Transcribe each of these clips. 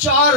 4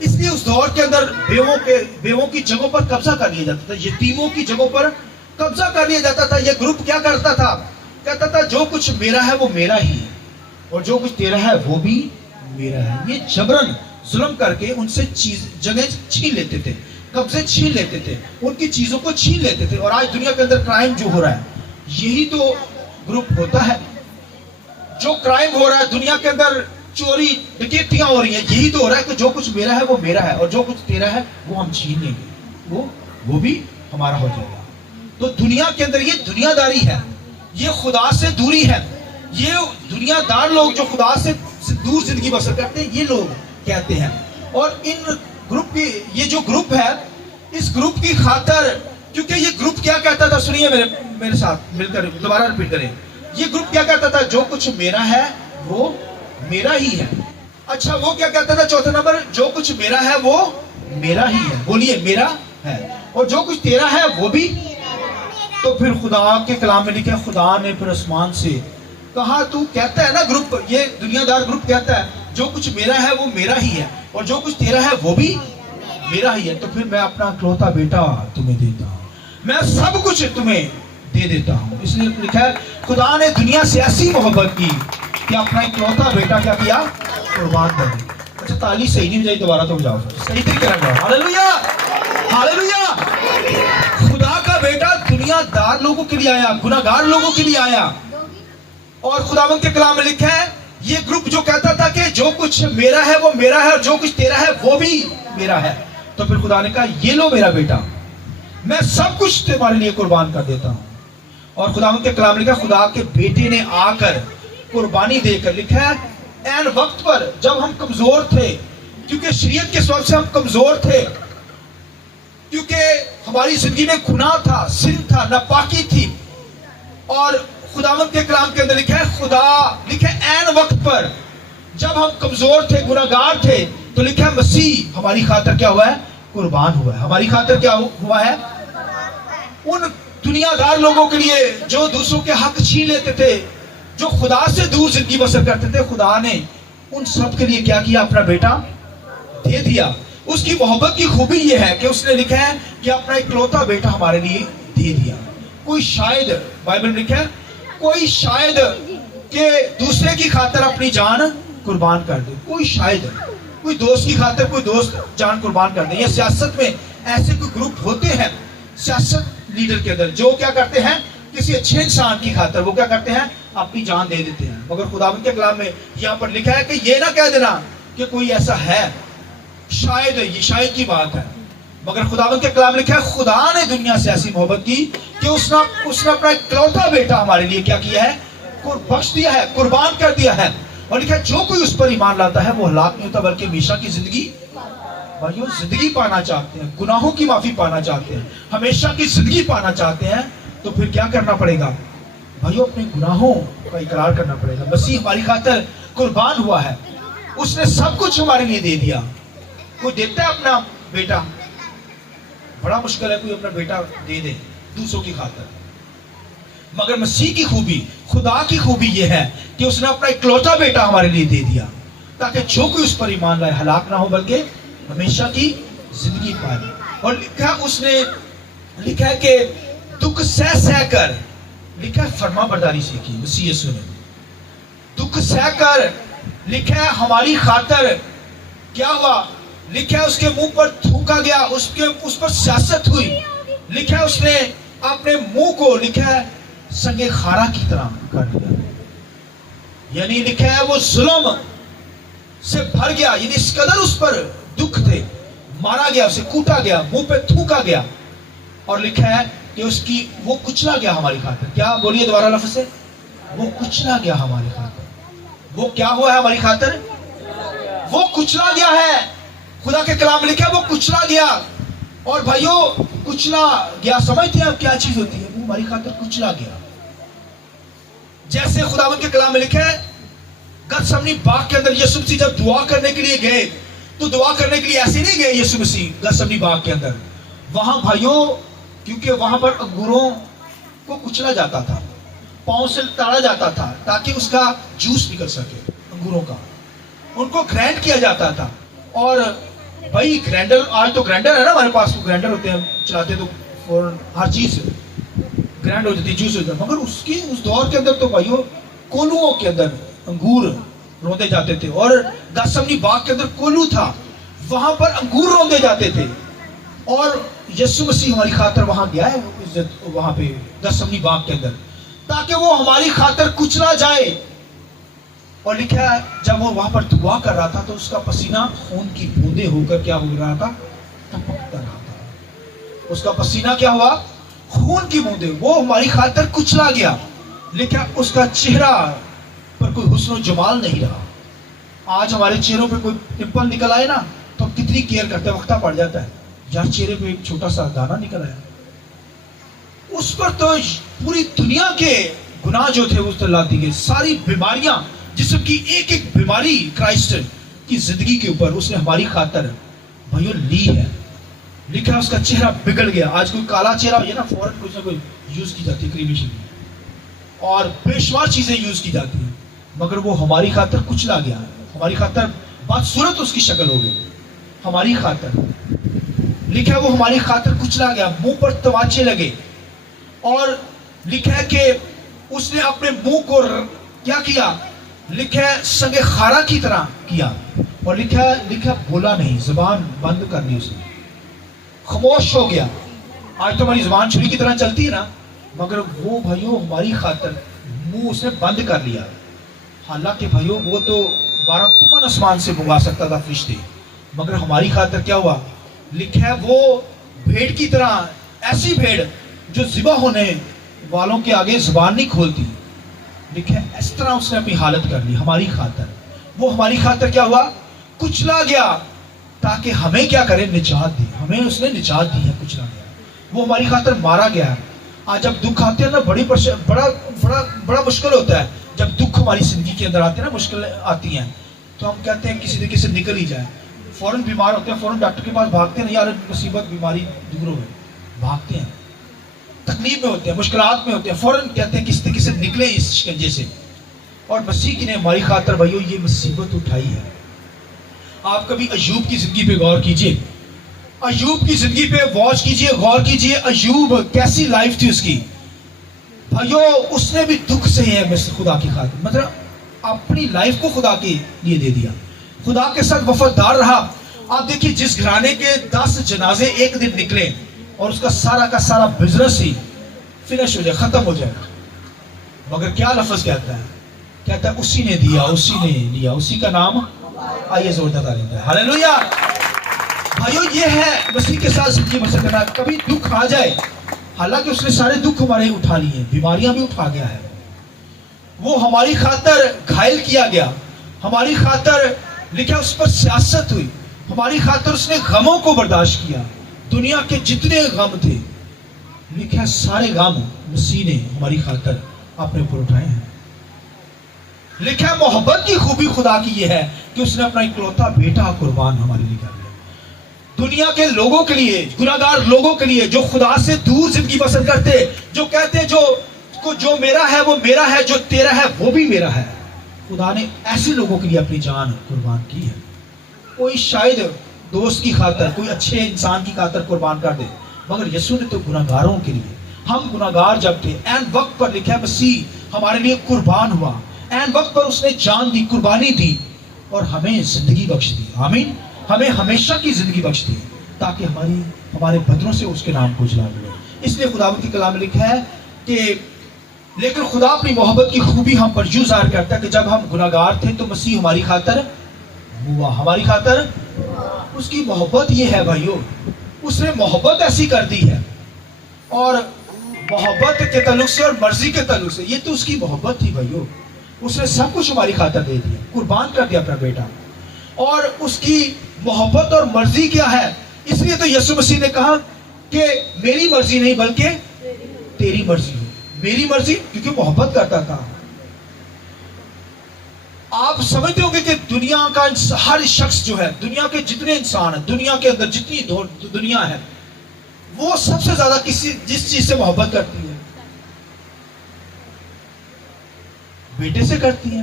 اس لیے اس دور کے اندر بیووں کی جگہوں پر قبضہ کر لیا جاتا تھا, یتیموں کی جگہوں پر قبضہ کر لیا جاتا تھا. یہ گروپ کیا کرتا تھا, کہتا تھا جو کچھ میرا ہے وہ میرا ہی ہے اور جو کچھ تیرا ہے وہ بھی میرا ہے. یہ جبرن ظلم کر کے ان سے جگہ چھین لیتے تھے, قبضے چھین لیتے تھے, ان کی چیزوں کو چھین لیتے تھے. اور آج دنیا کے اندر کرائم جو ہو رہا ہے, یہی تو گروپ ہوتا ہے. جو کرائم ہو رہا ہے دنیا کے اندر, چوری ڈکیتیاں ہو رہی ہیں, یہی تو ہو رہا ہے کہ جو کچھ میرا ہے وہ میرا ہے اور جو کچھ تیرا ہے وہ ہم چھین لیں گے, وہ بھی ہمارا ہو جائے گا. تو دنیا کے اندر یہ دنیا داری ہے, یہ خدا سے دوری ہے. یہ دنیا دار لوگ جو خدا سے دور زندگی بسر کرتے ہیں, یہ لوگ کہتے ہیں. اور ان گروپ کی, یہ جو گروپ ہے, اس گروپ کی خاطر, کیونکہ یہ گروپ کیا کہتا تھا, سنیے میرے ساتھ مل کر دوبارہ ریپیٹ کریں. یہ گروپ کیا کہتا تھا, جو کچھ میرا ہے وہ میرا ہی ہے. اچھا وہ کیا کہتا تھا, چوتھا نمبر, جو کچھ میرا ہے وہ میرا ہی ہے. بولیے میرا ہے. اور جو کچھ تیرا ہے وہ بھی. تو پھر خدا کے کلام میں لکھا, خدا نے پھر آسمان سے کہا, تو کہتا ہے نا گروپ, یہ دنیا دار گروپ کہتا ہے جو کچھ میرا ہے وہ میرا ہی ہے اور جو کچھ تیرا ہے وہ بھی میرا ہی ہے. تو پھر میں اپنا اکلوتا بیٹا تمہیں دیتا ہوں, میں سب کچھ تمہیں دے دیتا ہوں. اس لیے لکھا ہے خدا نے دنیا سے ایسی محبت کی کہ اپنا اکلوتا بیٹا کیا کیا, قربان کر دیا. اچھا تالی صحیح نہیں بجائی, دوبارہ تو بجاؤ صحیح طریقے سے بجاؤ. ہاللیلویا ہاللیلویا. خدا کا بیٹا دنیا دار لوگوں کے لیے آیا, گناہگار لوگوں کے لیے آیا. اور خداوند کے کلام میں لکھا ہے, یہ گروپ جو کہتا تھا کہ جو کچھ میرا ہے وہ میرا ہے اور جو کچھ تیرا ہے وہ بھی میرا ہے, تو پھر خدا نے کہا یہ لو میرا بیٹا, میں سب کچھ تمہارے لیے قربان کر دیتا ہوں. اور خداوند کے کلام میں لکھا, خدا کے بیٹے نے آ کر قربانی دے کر, لکھا ہے عین وقت پر جب ہم کمزور تھے, کیونکہ شریعت کے سبب سے ہم کمزور تھے, کیونکہ ہماری زندگی میں گناہ تھا, سن تھا, ناپاکی تھی. اور خداوند کے کلام کے اندر لکھا ہے, خدا لکھا ہے عین وقت پر جب ہم کمزور تھے, گناہگار تھے, تو لکھا ہے مسیح ہماری خاطر کیا ہوا ہے, قربان ہوا ہے. ہماری خاطر کیا ہوا ہے, ان دنیا دار لوگوں کے لیے جو دوسروں کے حق چھین لیتے تھے, جو خدا سے دور زندگی بسر کرتے تھے, خدا نے ان سب کے لیے کیا کیا, اپنا بیٹا دے دیا. اس کی محبت کی خوبی یہ ہے کہ اس نے لکھا ہے کہ اپنا اکلوتا بیٹا ہمارے لیے دے دیا. کوئی شاید, بائبل میں لکھا ہے, کوئی شاید کہ دوسرے کی خاطر اپنی جان قربان کر دے. کوئی شاید, کوئی دوست کی خاطر کوئی دوست جان قربان کر دے. یہ سیاست میں ایسے کوئی گروپ ہوتے ہیں, سیاست لیڈر کے اندر, جو کیا کرتے ہیں, کسی اچھے انسان کی خاطر وہ کیا کرتے ہیں, اپنی جان دے دیتے ہیں. مگر خداوند کے کلام میں یہاں پر لکھا ہے کہ یہ نہ کہہ دینا کہ کوئی ایسا ہے, شاید, یہ شاید کی بات ہے. مگر خداوند کے کلام میں لکھا ہے, خدا نے دنیا سے ایسی محبت کی کہ اس نے اپنا اکلوتا بیٹا ہمارے لیے کیا کیا ہے, بخش دیا ہے, قربان کر دیا ہے. اور لکھا ہے جو کوئی اس پر ایمان لاتا ہے وہ ہلاک نہیں ہوتا بلکہ ہمیشہ کی زندگی. بھائیو زندگی پانا چاہتے ہیں, گناہوں کی معافی پانا چاہتے ہیں, ہمیشہ کی زندگی پانا چاہتے ہیں, تو پھر کیا کرنا پڑے گا بھائیو, اپنے گناہوں کا اقرار کرنا پڑے گا. مسیح ہماری خاطر قربان ہوا ہے, اس نے سب کچھ ہمارے لیے دے دیا. کوئی دیتا ہے اپنا بیٹا, بڑا مشکل ہے کوئی اپنا بیٹا دے دے دوسروں کی خاطر. مگر مسیح کی خوبی, خدا کی خوبی یہ ہے کہ اس نے اپنا اکلوتا بیٹا ہمارے لیے دے دیا تاکہ جو کوئی اس پر ایمان لائے ہلاک نہ ہو بلکہ ہمیشہ کی زندگی پائے. اور اس نے لکھا ہے کہ دکھ سہ کر, لکھا ہے فرما برداری سیکھی. مسیح یسوع نے دکھ سہ کر, لکھا ہے ہماری خاطر کیا ہوا, لکھا ہے اس کے منہ پر تھوکا گیا, اس پر سیاست ہوئی. لکھا ہے اس نے اپنے منہ کو, لکھا ہے سنگے خارا کی طرح کر دیا. یعنی لکھا ہے وہ ظلم سے بھر گیا, یعنی اس قدر اس پر دکھ تھے, مارا گیا, اسے کوٹا گیا, منہ پہ تھوکا گیا. اور لکھا ہے کہ اس کی وہ کچلا گیا ہماری خاطر. کیا بولیے دوبارہ لفظ سے, وہ کچلا گیا ہماری خاطر. وہ کیا ہوا ہے ہماری خاطر, وہ کچلا گیا ہے. خدا کے کلام میں لکھا ہے وہ کچلا گیا. اور بھائیو کچلا گیا سمجھتے ہیں آپ کیا چیز ہوتی ہے, وہ ہماری خاطر کچلا گیا. جیسے خداوند کے کلام میں لکھا ہے گتسمنی باغ کے اندر یسوع مسیح جب دعا کرنے کے لیے گئے, تو دعا کرنے کے لیے ایسے نہیں گئے یسوع مسیح گتسمنی باغ کے اندر. وہاں بھائیو, کیونکہ وہاں پر انگوروں کو کچلا جاتا تھا, پاؤں سے تاڑا جاتا تھا تاکہ اس کا جوس نکل سکے انگوروں کا, ان کو گرینڈ کیا جاتا تھا. اور بھائی گرینڈر, آج تو گرینڈر ہے نا ہمارے پاس, گرینڈر ہوتے ہیں, چلاتے تو فوراً ہر چیز گرینڈ ہو جاتی ہے, جوس ہو جاتا ہے. مگر اس دور کے اندر تو بھائیو کولوؤں کے اندر انگور روندے جاتے تھے, اور گیسمنی باغ کے اندر کولو تھا, وہاں پر انگور روندے جاتے تھے. اور یسوع مسیح ہماری خاطر وہاں گیا ہے, وہاں پہ گیسمنی باغ کے اندر, تاکہ وہ ہماری خاطر کچلا جائے. اور لکھا ہے جب وہ وہاں پر دعا کر رہا تھا تو اس کا پسینہ خون کی بوندیں ہو کر کیا ہو رہا تھا, ٹپکتا رہا تھا. اس کا پسینہ کیا ہوا, خون کی بوندیں, وہ ہماری خاطر کچلا گیا. لکھا اس کا چہرہ پر کوئی حسن و جمال نہیں رہا. آج ہمارے چہروں پہ کوئی پمپل نکل آئے نا تو ہم کتنی کیئر کرتے ہیں, وقتہ پڑ جاتا ہے یار چہرے پہ ایک چھوٹا سا دانا نکل آیا. اس پر تو پوری دنیا کے گناہ جو تھے اس اللہ دی گئے, ساری بیماریاں, جسم کی ایک ایک بیماری کرائسٹ کی زندگی کے اوپر اس نے ہماری خاطر بھائیو لی ہے. لکھا اس کا چہرہ بگڑ گیا. آج کوئی کالا چہرہ ہو نا فوراً کچھ نہ کوئی یوز کی جاتی ہے, کریمیشن اور بے شمار چیزیں یوز کی جاتی ہیں, مگر وہ ہماری خاطر کچلا گیا, ہماری خاطر بدصورت اس کی شکل ہو گئی, ہماری خاطر. لکھا وہ ہماری خاطر کچلا گیا, منہ پر تماچے لگے, اور لکھا ہے کہ اس نے اپنے منہ کو کیا کیا, لکھا ہے سنگ خارا کی طرح کیا. اور لکھا بولا نہیں, زبان بند کر لی اس نے, خاموش ہو گیا. آج تو ہماری زبان چھری کی طرح چلتی ہے نا, مگر وہ بھائیو ہماری خاطر منہ اس نے بند کر لیا. حالانکہ بھائیو وہ تو 12 تمن آسمان سے منگا سکتا تھا فرشتے, مگر ہماری خاطر کیا ہوا, لکھا ہے وہ بھیڑ کی طرح, ایسی بھیڑ جو ذبح ہونے والوں کے آگے زبان نہیں کھولتی, لکھا ہے اس طرح اس نے اپنی حالت کر لی ہماری خاطر. وہ ہماری خاطر کیا ہوا, کچلا گیا, تاکہ ہمیں کیا کرے, نجات دی. ہمیں اس نے نجات دی ہے, کچلا گیا. وہ ہماری خاطر مارا گیا. آج جب دکھ آتے ہیں نا بڑا مشکل ہوتا ہے, جب دکھ ہماری زندگی کے اندر آتے ہیں نا, مشکل آتی ہیں, تو ہم کہتے ہیں کسی طریقے سے نکل ہی جائے. فوراً بیمار ہوتے ہیں, فوراً ڈاکٹر کے پاس بھاگتے ہیں, یار مصیبت بیماری دور ہو, بھاگتے ہیں. تکلیف میں ہوتے ہیں, مشکلات میں ہوتے ہیں, فوراً کہتے ہیں کسی طریقے سے نکلیں اس شکنجے سے. اور مسیح کی نے ہماری خاطر بھائیو یہ مصیبت اٹھائی ہے. آپ کبھی ایوب کی زندگی پہ غور کیجئے, ایوب کی زندگی پہ واچ کیجئے, غور کیجئے, ایوب کیسی لائف تھی اس کی. بھائیو اس نے بھی دکھ سے ہے خدا کی خاطر, مطلب اپنی لائف کو خدا کے لیے دے دیا, خدا کے ساتھ وفادار رہا. آپ دیکھیے جس گھرانے کے 10 جنازے ایک دن نکلے اور اس کا سارا بزنس ہی فنش ہو جائے, ختم ہو جائے, مگر کیا لفظ کہتا ہے اسی نے دیا, اسی نے لیا, اسی کا نام, آئیے زوردار تعلیم ہے, ہاللیلویہ. بھائیو یہ ہے مسیح کے ساتھ زندگی بسر کرنا. کبھی دکھ آ جائے, حالانکہ اس نے سارے دکھ ہمارے اٹھا لیے, بیماریاں بھی اٹھا گیا ہے, وہ ہماری خاطر گھائل کیا گیا, ہماری خاطر لکھا اس پر سیاست ہوئی, ہماری خاطر اس نے غموں کو برداشت کیا. دنیا کے جتنے غم تھے, لکھا سارے غم مسیح نے ہماری خاطر اپنے اوپر اٹھائے ہیں. لکھا محبت کی خوبی خدا کی یہ ہے کہ اس نے اپنا اکلوتا بیٹا قربان ہمارے لیے کر دیا. دنیا کے لوگوں کے لیے, گناہگار لوگوں کے لیے, جو خدا سے دور زندگی بسر کرتے, جو کہتے جو میرا ہے وہ میرا ہے, جو تیرا ہے وہ بھی میرا ہے, خدا نے ایسے لوگوں کے لیے اپنی جان قربان کی ہے. کوئی شاید دوست کی خاطر, کوئی اچھے انسان کی خاطر قربان کر دے, مگر یسوع نے تو گناہگاروں کے لیے, ہم گناہگار جب تھے, این وقت پر لکھا ہے مسیح ہمارے لیے قربان ہوا, این وقت پر اس نے جان دی, قربانی دی, اور ہمیں زندگی بخش دی. آمین. ہمیں ہمیشہ کی زندگی بخش دی, تاکہ ہمارے بدنوں سے اس کے نام کو جلا دے. اس لیے خدا کی کلام میں لکھا ہے کہ لیکن خدا اپنی محبت کی خوبی ہم پر یوں ظاہر کرتا ہے کہ جب ہم گناہگار تھے تو مسیح ہماری خاطر ہوا, ہماری خاطر. اس کی محبت یہ ہے بھائیو, اس نے محبت ایسی کر دی ہے, اور محبت کے تعلق سے اور مرضی کے تعلق سے, یہ تو اس کی محبت تھی بھائیو. اس نے سب کچھ ہماری خاطر دے دیا, قربان کر دیا اپنا بیٹا. اور اس کی محبت اور مرضی کیا ہے, اس لیے تو یسوع مسیح نے کہا کہ میری مرضی نہیں بلکہ تیری مرضی ہو. میری مرضی کیونکہ محبت کرتا تھا. آپ سمجھتے ہوں گے کہ دنیا کا ہر شخص جو ہے, دنیا کے جتنے انسان ہیں, دنیا کے اندر جتنی دنیا ہے, وہ سب سے زیادہ جس چیز سے محبت کرتی ہے, بیٹے سے کرتی ہے,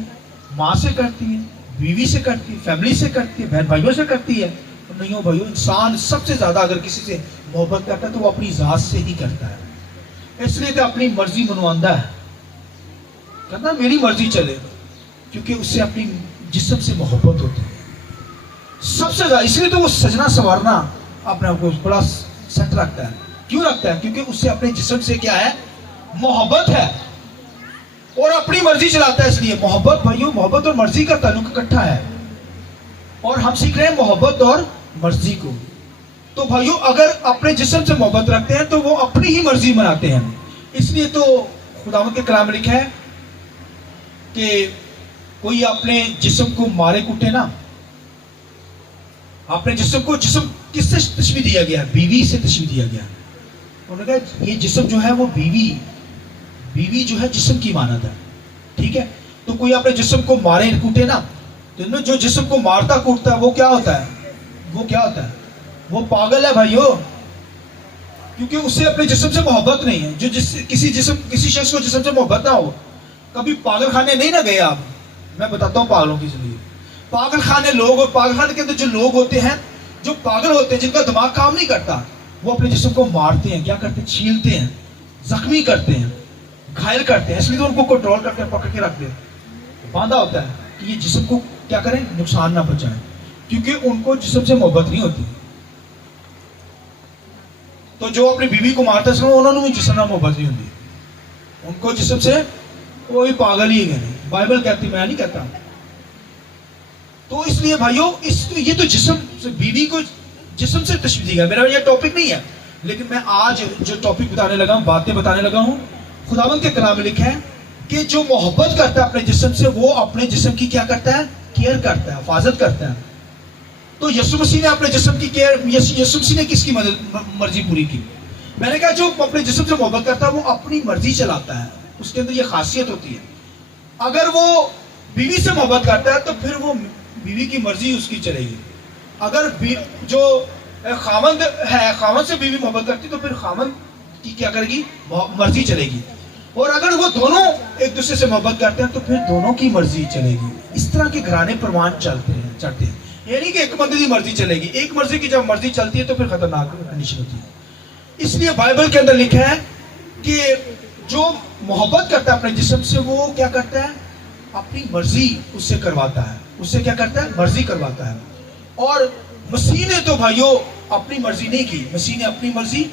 ماں سے کرتی ہے, بیوی سے کرتی ہے, فیملی سے کرتی ہے, بہن بھائیوں سے کرتی ہے, نہیں ہو بھائیو، انسان سب سے زیادہ اگر کسی سے محبت کرتا ہے تو وہ اپنی ذات سے ہی کرتا ہے. اس لیے کہ اپنی مرضی منواندہ ہے، کہتا میری مرضی چلے، کیونکہ اس سے اپنی جسم سے محبت ہوتی ہے سب سے زیادہ. اس لیے تو وہ سجنا سنوارنا اپنے آپ کو بڑا سیٹ رکھتا ہے. کیوں رکھتا ہے؟ کیونکہ اس سے اپنے جسم سے کیا ہے؟ محبت ہے، اور اپنی مرضی چلاتا ہے. اس لیے محبت بھائیو، محبت اور مرضی کا تعلق اکٹھا ہے، اور ہم سیکھ رہے ہیں محبت اور مرضی کو. تو بھائیو اگر اپنے جسم سے محبت رکھتے ہیں تو وہ اپنی ہی مرضی مناتے ہیں. اس لیے تو خداوند کے کلام میں لکھا ہے کہ کوئی اپنے جسم کو مارے کوٹے نا. اپنے جسم کو، جسم کس سے تشبیہ دیا گیا؟ بیوی سے تشبیہ دیا گیا. انہوں نے کہا یہ جسم جو ہے وہ بیوی جو ہے جسم کی مانند ہے. ٹھیک ہے، تو کوئی اپنے جسم کو مارے کوٹے نا، تو جو جسم کو مارتا کوٹتا ہے وہ کیا ہوتا ہے؟ وہ کیا ہوتا ہے؟ وہ پاگل ہے بھائیو، کیونکہ اس سے اپنے جسم سے محبت نہیں ہے. جو کسی شخص کو جسم سے محبت نہ ہو، کبھی پاگل خانے نہیں نہ گئے آپ؟ میں بتاتا ہوں پاگلوں کی زندگی. پاگل خانے لوگ، اور پاگل خانے کے اندر جو لوگ ہوتے ہیں، جو پاگل ہوتے ہیں، جن کا دماغ کام نہیں کرتا، وہ اپنے جسم کو مارتے ہیں. کیا کرتے ہیں؟ چھیلتے ہیں، زخمی کرتے ہیں، گھائل کرتے ہیں. اس لیے تو ان کو کنٹرول کر کے پکڑ کے رکھتے ہیں، باندھا ہوتا ہے کہ یہ جسم کو کیا کریں؟ نقصان نہ پہنچائیں، کیونکہ ان کو جسم سے محبت نہیں ہوتی. تو جو اپنی بیوی کو مارتا ہے انہوں نے بھی جسم سے محبت نہیں ہوتی، ان کو جسم سے کوئی پاگل ہی نہیں. بائبل کہتی، میں نہیں کہتا. تو اس لیے بھائیو یہ تو جسم سے، بیوی کو جسم سے تشبیہ دی گئی. میرا یہ ٹاپک نہیں ہے، لیکن میں آج جو ٹاپک بتانے لگا ہوں، باتیں بتانے لگا ہوں، خداوند کے کلام میں لکھا ہے کہ جو محبت کرتا ہے اپنے جسم سے، وہ اپنے جسم کی کیا کرتا ہے؟ کیئر کرتا ہے، حفاظت کرتا ہے. تو یسوع مسیح نے اپنے جسم کی کیئر، یسوع مسیح نے کس کی مرضی پوری کی؟ میں نے کہا جو اپنے جسم سے محبت کرتا ہے وہ اپنی مرضی چلاتا ہے. اس کے اندر یہ خاصیت ہوتی ہے. اگر وہ بیوی سے محبت کرتا ہے تو پھر وہ بیوی کی مرضی اس کی چلے گی. اگر جو خاوند ہے، خاوند سے بیوی محبت کرتی تو پھر خاوند کی کیا کرے گی؟ مرضی چلے گی. اور اگر وہ دونوں ایک دوسرے سے محبت کرتے ہیں تو پھر دونوں کی مرضی چلے گی. اس طرح کے گھرانے پروان چڑھتے ہیں. یعنی کہ ایک بندے کی مرضی چلے گی. ایک مرضی کی جب مرضی چلتی ہے تو پھر خطرناک کنڈیشن ہوتی ہے. اس لیے بائبل کے اندر لکھا ہے کہ جو محبت کرتا ہے اپنے جسم سے، وہ کیا کرتا ہے؟ اپنی مرضی اس سے کرواتا ہے. اس سے کیا کرتا ہے؟ مرضی کرواتا ہے. اور مسیح نے تو بھائیو اپنی مرضی نہیں کی. مسیح نے اپنی مرضی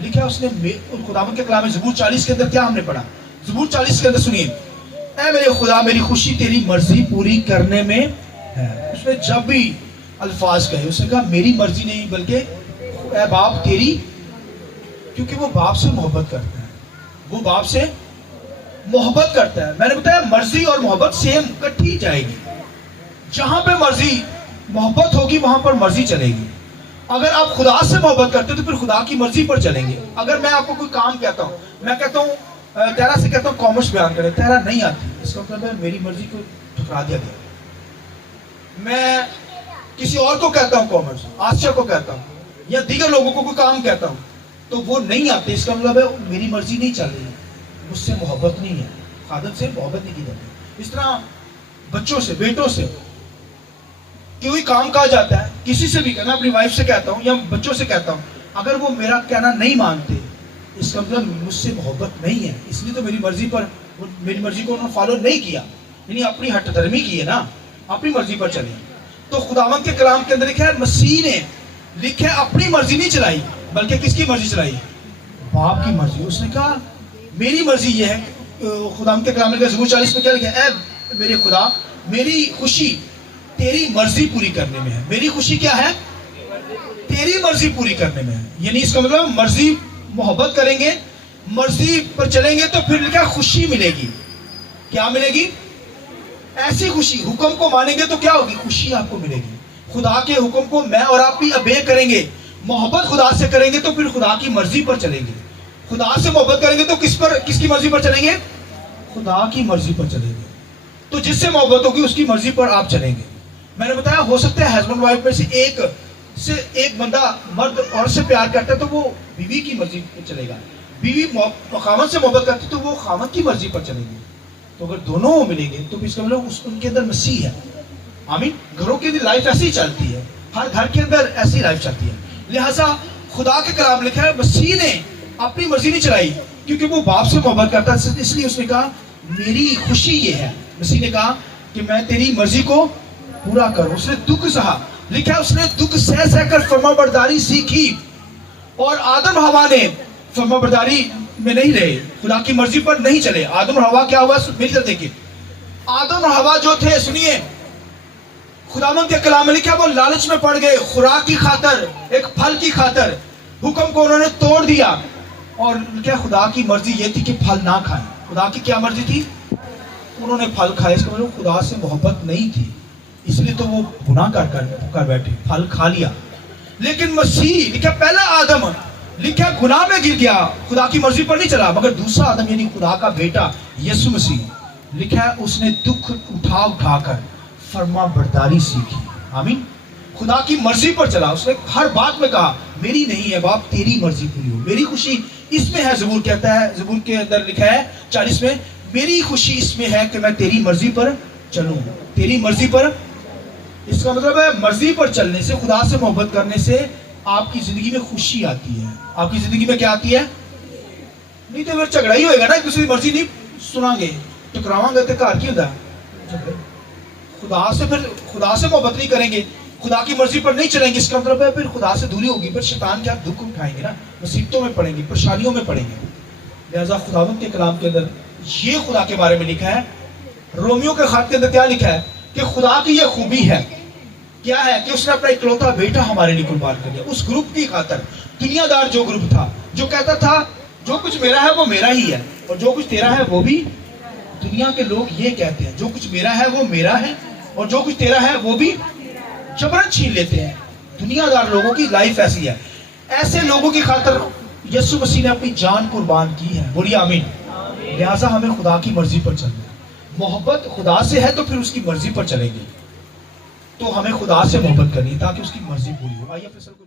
لکھا، اس نے خداوند کے کلام میں زبور 40 کے اندر کیا ہم نے پڑھا؟ زبور 40 کے اندر سنیے، اے میرے خدا میری خوشی تیری مرضی پوری کرنے میں ہے. اس نے جب بھی الفاظ کہے اس نے کہا میری مرضی نہیں بلکہ اے باپ تیری، کیونکہ وہ باپ سے محبت کرتا ہے. وہ باپ سے محبت کرتا ہے. میں نے بتایا مرضی اور محبت سیم کٹھی جائے گی. جہاں پہ مرضی محبت ہوگی وہاں پر مرضی چلے گی. اگر آپ خدا سے محبت کرتے ہو تو پھر خدا کی مرضی پر چلیں گے. اگر میں آپ کو کوئی کام کہتا ہوں، میں کہتا ہوں تیرا سے کہتا ہوں کامرس بیان کرے، تیرا نہیں آتی، اس کا مطلب ہے میری مرضی کو ٹھکرا دیا گیا. میں کسی اور کو کہتا ہوں کامرس، آسیہ کو کہتا ہوں یا دیگر لوگوں کو کوئی کام کہتا ہوں تو وہ نہیں آتے، اس کا مطلب ہے میری مرضی نہیں چل رہی، مجھ سے محبت نہیں ہے، خادم سے محبت نہیں کی جاتی. اس طرح بچوں سے، بیٹوں سے کوئی کام کہا جاتا ہے، کسی سے بھی کہنا، اپنی وائف سے کہتا ہوں یا بچوں سے کہتا ہوں، اگر وہ میرا کہنا نہیں مانتے اس کا مطلب مجھ سے محبت نہیں ہے. اس لیے تو میری مرضی کو انہوں نے فالو نہیں کیا، یعنی اپنی ہٹ دھرمی کی ہے نا، اپنی مرضی پر چلے. تو خداوند کے کلام کے اندر لکھا ہے مسیح نے لکھا ہے اپنی مرضی نہیں چلائی بلکہ کس کی مرضی چلائی؟ باپ کی مرضی. اس نے کہا میری مرضی یہ ہے. خداوند کے کلام میں زبور 40 میں کیا لکھا ہے؟ اے میرے خدا میری خوشی تیری مرضی پوری کرنے میں ہے. میری خوشی کیا ہے؟ تیری مرضی پوری کرنے میں ہے. یعنی اس کا مطلب مرضی محبت کریں گے، مرضی پر چلیں گے تو پھر لکھا خوشی ملے گی. کیا ملے گی؟ ایسی خوشی. حکم کو مانیں گے تو کیا ہوگی؟ خوشی آپ کو ملے گی. خدا کے حکم کو میں اور آپ بھی ابے کریں گے، محبت خدا سے کریں گے تو پھر خدا کی مرضی پر چلیں گے. خدا سے محبت کریں گے تو کس کی مرضی پر چلیں گے؟ خدا کی مرضی پر چلیں گے. تو جس سے محبت ہوگی اس کی مرضی پر آپ چلیں گے. میں نے بتایا ہو سکتا ہے ہسبینڈ وائف میں سے ایک بندہ مرد عورت سے پیار کرتا ہے تو وہ بیوی کی مرضی پر چلے گا. بیوی خاوند سے محبت کرتی تو وہ خاوند کی مرضی پر چلے گی. تو اگر دونوں ملیں گے تو اس کا مطلب ان کے اندر مسیح ہے. آمین. گھروں کی لائف ایسی ہی چلتی ہے ہر گھر کے اندر ایسی لائف چلتی ہے. لہٰذا خدا کے کلام لکھا ہے مسیح نے اپنی مرضی نہیں چلائی کیونکہ وہ باپ سے محبت کرتا ہے, اس لیے اس نے کہا میری خوشی یہ ہے. مسیح نے کہا کہ میں تیری مرضی کو پورا کروں. اس نے دکھ سہا, لکھا ہے اس نے دکھ سہ سہ کر فرما برداری سیکھی. اور آدم حوا نے فرما برداری میں نہیں رہے, خدا کی مرضی پر نہیں چلے. آدم اور حوا کیا ہوا مل کر دیکھیں. آدم اور حوا جو تھے, سنیے, خداوند کے کلام میں لکھا وہ لالچ میں پڑ گئے خوراک کی خاطر, ایک پھل کی خاطر. حکم کو انہوں نے توڑ دیا اور کیا خدا کی مرضی یہ تھی کہ پھل نہ کھائیں. خدا کی کیا مرضی تھی؟ انہوں نے پھل کھائے. اس کا مطلب خدا سے محبت نہیں تھی, اس لیے تو وہ گناہ کر بیٹھے, پھل کھا لیا. لیکن مسیح لکھا پہلا آدم لکھا گناہ میں گر گیا, خدا کی مرضی پر نہیں چلا, مگر دوسرا آدم یعنی خدا کا بیٹا یسوع مسیح لکھا اس نے دکھ اٹھا کر فرما برداری سیکھی. آمین. خدا کی مرضی پر چلا. اس نے ہر بات میں کہا میری نہیں ہے باپ, تیری مرضی پوری ہو. میری خوشی اس میں ہے. زبور کہتا ہے, زبور کے اندر لکھا ہے 40 میں, میری خوشی اس میں ہے کہ میں تیری مرضی پر چلوں. تیری مرضی پر, اس کا مطلب ہے مرضی پر چلنے سے, خدا سے محبت کرنے سے آپ کی زندگی میں خوشی آتی ہے. آپ کی زندگی میں کیا آتی ہے؟ نہیں تو پھر جھگڑا ہی ہوئے گا نا, کسی کی مرضی نہیں سنیں گے, ٹکراواں گے تو گھر کی ہوتا ہے. خدا سے پھر خدا سے محبت نہیں کریں گے, خدا کی مرضی پر نہیں چلیں گے, اس کا مطلب ہے پھر خدا سے دوری ہوگی. پھر شیطان کے آپ دکھ اٹھائیں گے نا, مصیبتوں میں پڑیں گے, پریشانیوں میں پڑیں گے. لہذا خداوند کے کلام کے اندر یہ خدا کے بارے میں لکھا ہے. رومیو کے خط کے اندر کیا لکھا ہے کہ خدا کی یہ خوبی ہے, کیا ہے کہ اس نے اپنا اکلوتا بیٹا ہمارے لیے قربان کر دیا. اس گروپ کی خاطر, دنیا دار جو گروپ تھا, جو کہتا تھا جو کچھ میرا ہے وہ میرا ہی ہے اور جو کچھ تیرا ہے وہ بھی. دنیا کے لوگ یہ کہتے ہیں جو کچھ میرا ہے وہ میرا ہے اور جو کچھ تیرا ہے وہ بھی جبرن چھین لیتے ہیں. دنیا دار لوگوں کی لائف ایسی ہے. ایسے لوگوں کی خاطر یسوع مسیح نے اپنی جان قربان کی ہے. بولیے آمین. لہٰذا ہمیں خدا کی مرضی پر چلنا ہے. محبت خدا سے ہے تو پھر اس کی مرضی پر چلیں گے. تو ہمیں خدا سے محبت کرنی ہے تاکہ اس کی مرضی پوری ہو. آئیے فیصل کو